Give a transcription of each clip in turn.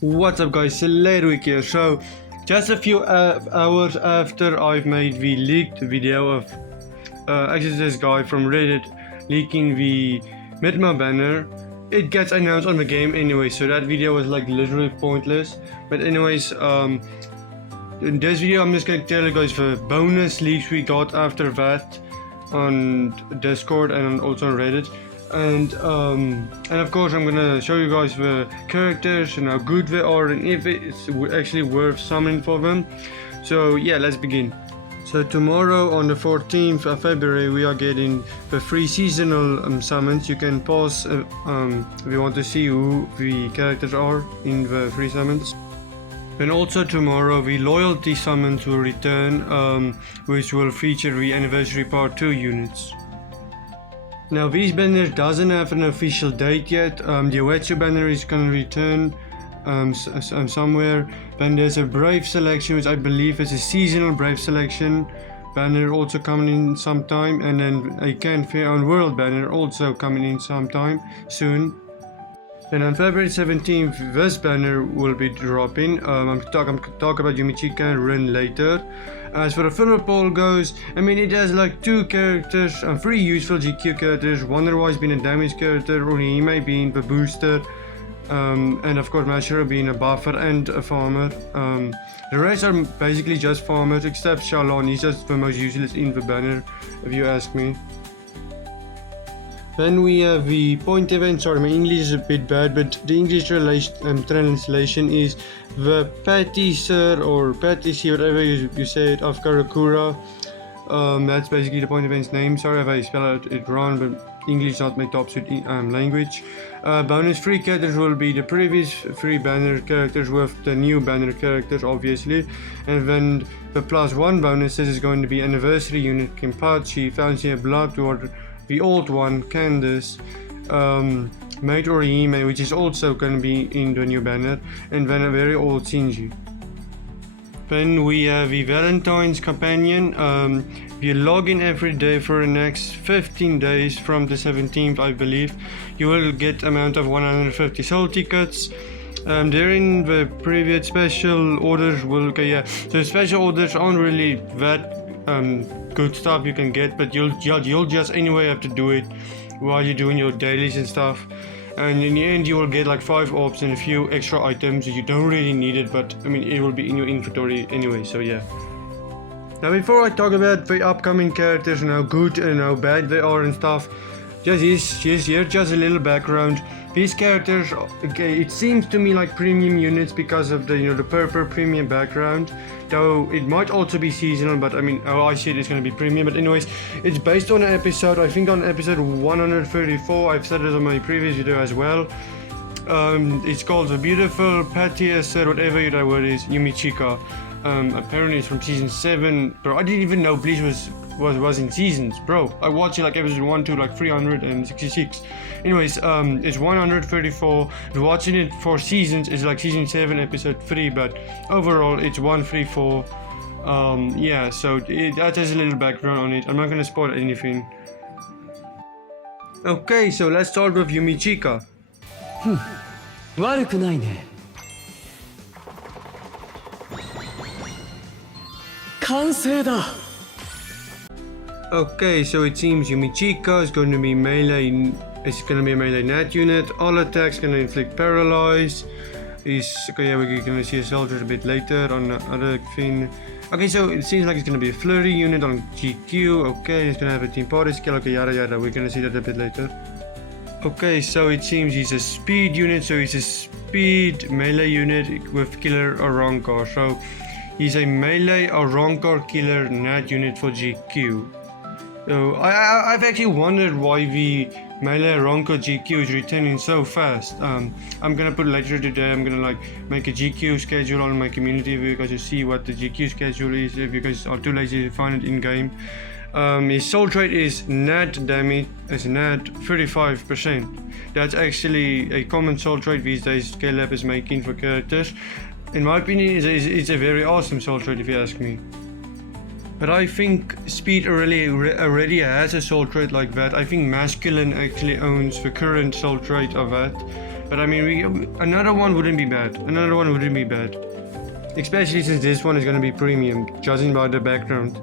What's up guys, Week here. So just a few hours after I've made the leaked video of actually this guy from Reddit leaking the Midma banner, it gets announced on the game anyway, so that video was like literally pointless. But anyways, in this video I'm just gonna tell you guys the bonus leaks we got after that on Discord and also on Reddit. And of course I'm gonna show you guys the characters and how good they are and if it's actually worth summoning for them. So yeah, let's begin. So tomorrow on the 14th of February we are getting the free seasonal summons. You can pause if you want to see who the characters are in the free summons. Then also tomorrow the loyalty summons will return, which will feature the anniversary part 2 units. Now these banners doesn't have an official date yet. The Uetsu banner is gonna return somewhere. Then there's a Brave selection, which I believe is a seasonal Brave selection banner also coming in sometime, and then a Can Fair on World banner also coming in sometime soon. Then on February 17th this banner will be dropping. I'm talk about Yumichika and Rin later. As for the filler poll goes, I mean it has like 2 characters and 3 useful GQ characters, Wonderwise being a damage character, Orihime being the booster, and of course Mashiro being a buffer and a farmer. The rest are basically just farmers except Shalon, he's just the most useless in the banner if you ask me. Then we have the point event. Sorry, my English is a bit bad, but the English translation is the Parissier or Parissier, whatever you say it, of Karakura. That's basically the point event's name. Sorry if I spell it wrong, but English is not my top language. Bonus free characters will be the previous 3 banner characters with the new banner characters, obviously. And then the +1 bonuses is going to be anniversary unit Kenpachi, Fancy Bloodward, the old one, Candace, Mate Orihime, which is also going to be in the new banner, and then a very old Shinji. Then we have the Valentines companion. You log in every day for the next 15 days from the 17th, I believe. You will get amount of 150 soul tickets. During the previous special orders the special orders aren't really that good stuff you can get, but you'll just anyway have to do it while you're doing your dailies and stuff, and in the end you will get like 5 orbs and a few extra items. You don't really need it, but I mean it will be in your inventory anyway, so yeah. Now before I talk about the upcoming characters and how good and how bad they are and stuff, just a little background. These characters, okay, it seems to me like premium units because of the the purple premium background, though it might also be seasonal, but I mean how I see it is going to be premium. But anyways, it's based on an episode, I think on episode 134, I've said it on my previous video as well. It's called The Beautiful Parissier, whatever that word is, Yumichika. Apparently it's from season 7, bro. I didn't even know Bleach was in seasons, bro. I watched it like episode 1 to like 366. Anyways, it's 134. Watching it for seasons is like season 7 episode 3, but overall it's 134. Yeah, so that has a little background on it. I'm not gonna spoil anything. Okay, so let's start with Yumichika. 悪くないね。完成だ。 Okay, so it seems Yumichika is going to be melee. It's going to be a melee nat unit. All attacks going to inflict paralyze. Okay, we're going to see a soldier a bit later on the other thing. Okay, so it seems like it's going to be a flurry unit on GQ. Okay, it's going to have a team party skill. Okay, yada yada. We're going to see that a bit later. Okay, so it seems he's a speed unit. So he's a speed melee unit with killer Arankar. So he's a melee Arankar killer nat unit for GQ. So I've actually wondered why the melee Ronko GQ is returning so fast. I'm gonna put later today, I'm gonna like make a GQ schedule on my community for you guys to see what the GQ schedule is if you guys are too lazy to find it in game. His soul trait is nat damage, is nat 35%. That's actually a common soul trait these days Scalelab is making for characters. In my opinion, it's a very awesome soul trait if you ask me. But I think Speed already has a soul trait like that. I think Masculine actually owns the current soul trait of that. But I mean, another one wouldn't be bad. Another one wouldn't be bad. Especially since this one is going to be premium, judging by the background.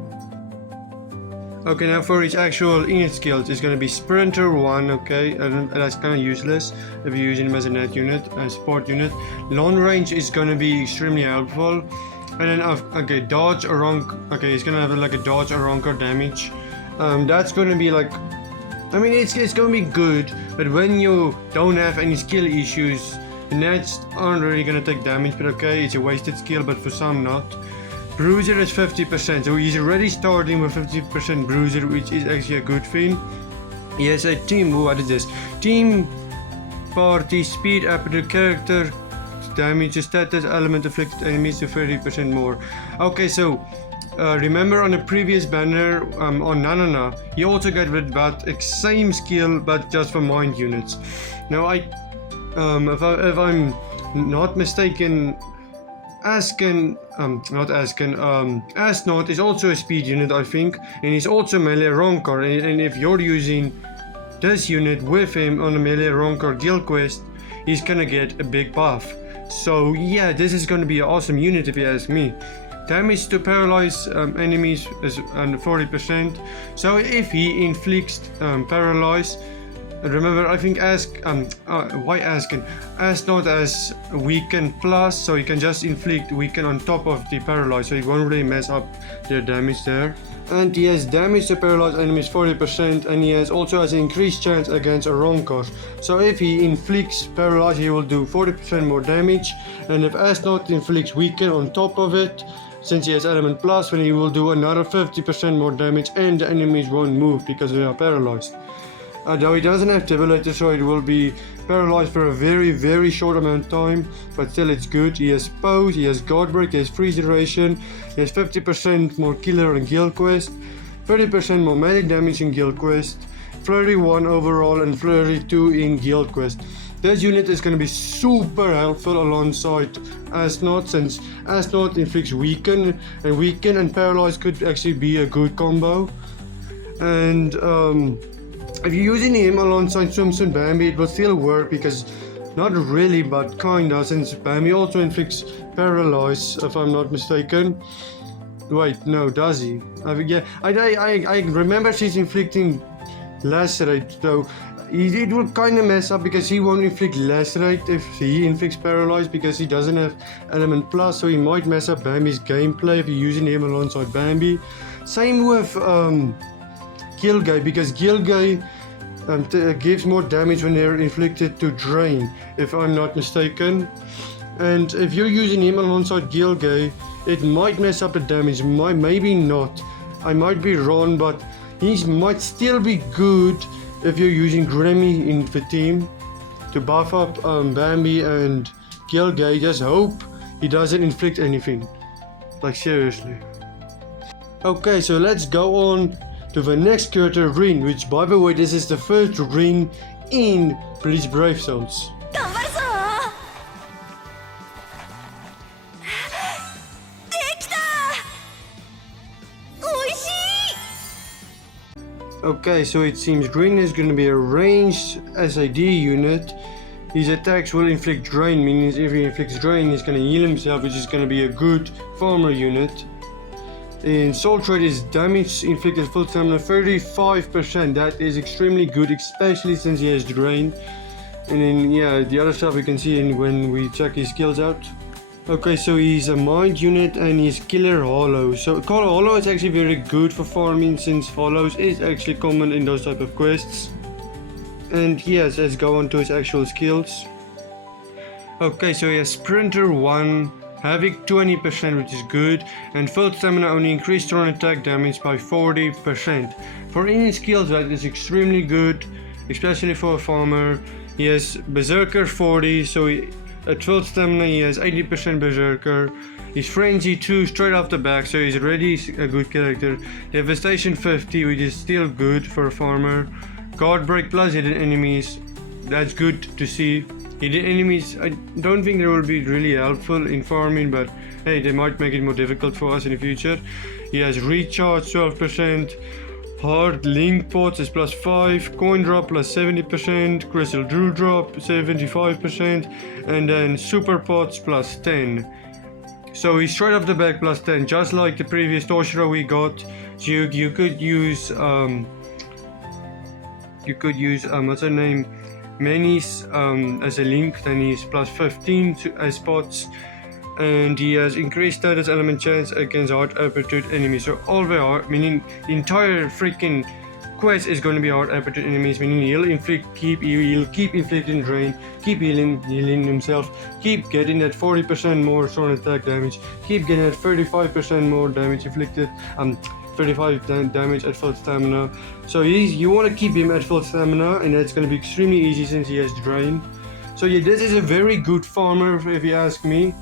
Okay, now for his actual unit skills, it's going to be Sprinter 1, okay, and that's kind of useless if you're using him as a net unit, a support unit. Long range is going to be extremely helpful. And then, okay, dodge or ronk, okay, he's going to have like a dodge or ronker damage. That's going to be like, I mean, it's going to be good, but when you don't have any skill issues, the nets aren't really going to take damage, but okay, it's a wasted skill, but for some not. Bruiser is 50%, so he's already starting with 50% bruiser, which is actually a good thing. He has a team, what is this? Team party speed up the character damage status element afflicted enemies to 30% more. Okay, so remember on the previous banner on Nanana, he also got rid of that same skill, but just for mind units. Now if I'm not mistaken, Astronaut is also a speed unit, I think, and he's also melee ronker, and if you're using this unit with him on a melee ronker guild quest, he's gonna get a big buff. So yeah, this is gonna be an awesome unit if you ask me. Damage to paralyze enemies is under 40%, so if he inflicts paralyze, remember, I think Astronaut as weaken plus, so you can just inflict weaken on top of the paralyze, so it won't really mess up their damage there. And he has damage to paralyzed enemies 40%, and he also has an increased chance against a ronker. So if he inflicts paralyze, he will do 40% more damage, and if Astronaut inflicts weaken on top of it, since he has element plus, then he will do another 50% more damage, and the enemies won't move because they are paralyzed. Though he doesn't have debilitator, so it will be paralyzed for a very, very short amount of time, but still it's good. He has pose, he has guard break, he has freeze duration, he has 50% more killer in guild quest, 30% more melee damage in guild quest, flurry 1 overall and flurry 2 in guild quest. This unit is going to be super helpful alongside Astronaut, since Astronaut inflicts weaken, and weaken and paralyze could actually be a good combo. And if you're using him alongside Swimsuit Bambi, it will still work, because not really, but kinda, since Bambi also inflicts paralyze, if I'm not mistaken. Wait, no, does he? I remember she's inflicting lacerate, though. It will kind of mess up, because he won't inflict lacerate if he inflicts paralyze, because he doesn't have element plus, so he might mess up Bambi's gameplay if you're using him alongside Bambi. Same with Gilgay, because Gilgay gives more damage when they're inflicted to drain, if I'm not mistaken. And if you're using him alongside Gilgay, it might mess up the damage, maybe not. I might be wrong, but he might still be good if you're using Grammy in the team to buff up Bambi and Gilgay. Just hope he doesn't inflict anything. Like, seriously. Okay, so let's go on to the next character, Rin, which, by the way, this is the first Rin in Bleach Brave Souls. Okay, so it seems Rin is going to be a ranged SID unit. His attacks will inflict drain, meaning if he inflicts drain, he's going to heal himself, which is going to be a good farmer unit. In Soul Trade, his damage inflicted full stamina 35%. That is extremely good, especially since he has drain. And then yeah, the other stuff we can see when we check his skills out. Okay, so he's a mind unit and he's killer hollow. So hollow is actually very good for farming, since hollows is actually common in those type of quests. And yes, let's go on to his actual skills. Okay, so he has Sprinter 1, Havoc 20%, which is good, and full stamina only increased thrown attack damage by 40%. For any skills, that is extremely good, especially for a farmer. He has Berserker 40, so at full stamina he has 80% Berserker. He's Frenzy 2 straight off the back, so he's already a good character. Devastation 50, which is still good for a farmer. Guard Break plus hidden enemies, that's good to see. Hidden enemies, I don't think they will be really helpful in farming, but hey, they might make it more difficult for us in the future. He has Recharge 12%. Hard link pots is plus 5, coin drop plus 70%, crystal jewel drop 75%, and then super pots plus 10. So he's straight off the back plus 10, just like the previous Toshiro we got. So you could use what's her name, Manny's as a link. Then he's plus 15 as pots, and he has increased status element chance against hard apertured enemies. So all the hard, meaning the entire freaking quest is going to be hard apertured enemies, meaning he'll keep inflicting drain, keep healing himself, keep getting that 40% more sword attack damage, keep getting that 35% more damage inflicted, 35 damage at full stamina. So you want to keep him at full stamina, and that's going to be extremely easy since he has drain. So yeah, this is a very good farmer if you ask me.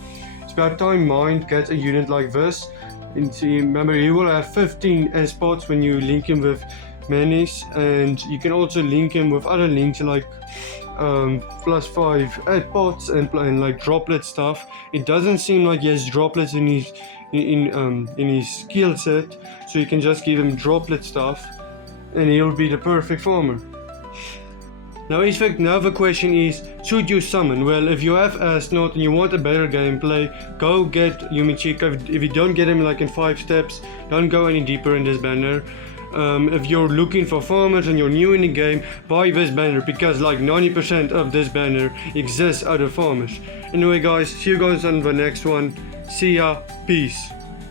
It's about time Mind gets a unit like this. And see, remember, he will have 15 S-pots when you link him with Manis, and you can also link him with other links like plus 5 add pots and like droplet stuff. It doesn't seem like he has droplets in his skill set, so you can just give him droplet stuff and he'll be the perfect farmer. Now the question is, should you summon? Well, if you have Asnot and you want a better gameplay, go get Yumichika. If you don't get him like in 5 steps, don't go any deeper in this banner. If you're looking for farmers and you're new in the game, buy this banner, because like 90% of this banner exists out of farmers. Anyway guys, see you guys on the next one. See ya, peace.